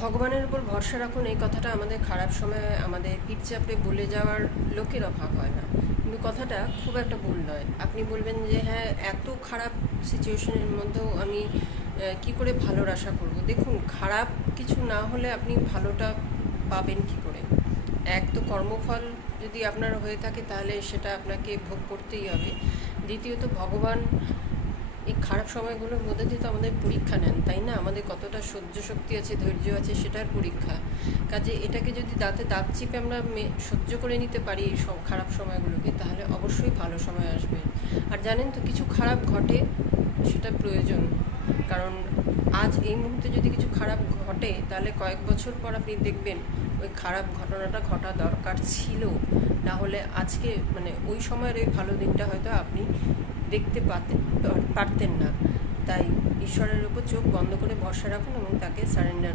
ভগবানের উপর ভরসা রাখুন, এই কথাটা আমাদের খারাপ সময়ে আমাদের পিঠ চাপড়ে বলে যাওয়ার লোকের অভাব হয় না, কিন্তু কথাটা খুব একটা ভুল নয়। আপনি বলবেন যে হ্যাঁ, এত খারাপ সিচুয়েশনের মধ্যেও আমি কি করে ভালোর আশা করব। দেখুন, খারাপ কিছু না হলে আপনি ভালোটা পাবেন কি করে? এক তো কর্মফল যদি আপনার হয়ে থাকে তাহলে সেটা আপনাকে ভোগ করতেই হবে। দ্বিতীয়ত ভগবান এই খারাপ সময়গুলোর মধ্যে দিয়ে তো আমাদের পরীক্ষা নেন, তাই না? আমাদের কতটা সহ্য শক্তি আছে, ধৈর্য আছে, সেটার পরীক্ষা। কাজে এটাকে যদি দাঁতে দাঁত চিপে আমরা সহ্য করে নিতে পারি এই সব খারাপ সময়গুলোকে, তাহলে অবশ্যই ভালো সময় আসবে। আর জানেন তো, কিছু খারাপ ঘটে সেটা প্রয়োজন। কারণ আজ এই মুহূর্তে যদি কিছু খারাপ ঘটে, তাহলে কয়েক বছর পর আপনি দেখবেন ওই খারাপ ঘটনাটা ঘটা দরকার ছিল, না হলে আজকে ওই সময়ের ওই ভালো দিনটা হয়তো আপনি দেখতে পারতেন না। তাই ঈশ্বরের উপর চোখ বন্ধ করে ভরসা রাখুন এবং তাকে সারেন্ডার